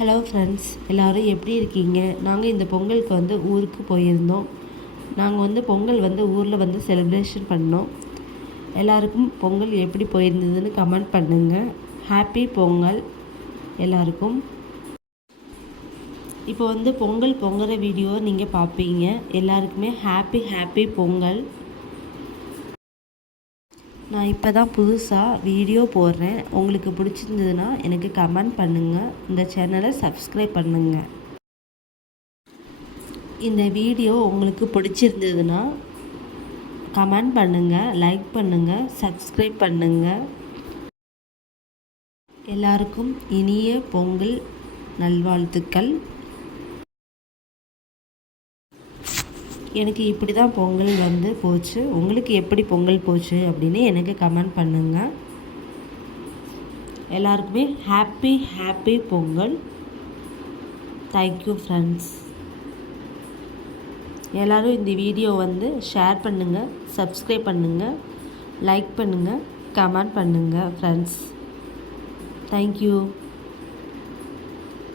Hello friends, எல்லோரும் எப்படி இருக்கீங்க? நாங்கள் இந்த பொங்கலுக்கு ஊருக்கு போயிருந்தோம். நாங்கள் பொங்கல் ஊரில் செலிப்ரேஷன் பண்ணோம். எல்லாருக்கும் பொங்கல் எப்படி போயிருந்ததுன்னு கமெண்ட் பண்ணுங்கள். ஹாப்பி பொங்கல் எல்லாருக்கும். இப்போ பொங்கல் பொங்குற வீடியோ நீங்கள் பார்ப்பீங்க. எல்லாருக்குமே ஹாப்பி பொங்கல். நான் இப்போ தான் புதுசாக வீடியோ போடுறேன். உங்களுக்கு பிடிச்சிருந்ததுன்னா எனக்கு கமெண்ட் பண்ணுங்கள். இந்த சேனலை சப்ஸ்கிரைப் பண்ணுங்கள். இந்த வீடியோ உங்களுக்கு பிடிச்சிருந்ததுன்னா கமெண்ட் பண்ணுங்கள், லைக் பண்ணுங்கள், சப்ஸ்கிரைப் பண்ணுங்கள். எல்லாருக்கும் இனிய பொங்கல் நல்வாழ்த்துக்கள். எனக்கு இப்படி தான் பொங்கல் போச்சு. உங்களுக்கு எப்படி பொங்கல் போச்சு அப்படின்னு எனக்கு கமெண்ட் பண்ணுங்கள். எல்லாருக்குமே ஹாப்பி பொங்கல். Thank you friends. எல்லோரும் இந்த வீடியோ ஷேர் பண்ணுங்கள், சப்ஸ்கிரைப் பண்ணுங்கள், லைக் பண்ணுங்கள், கமெண்ட் பண்ணுங்கள் ஃப்ரெண்ட்ஸ். தேங்க்யூ.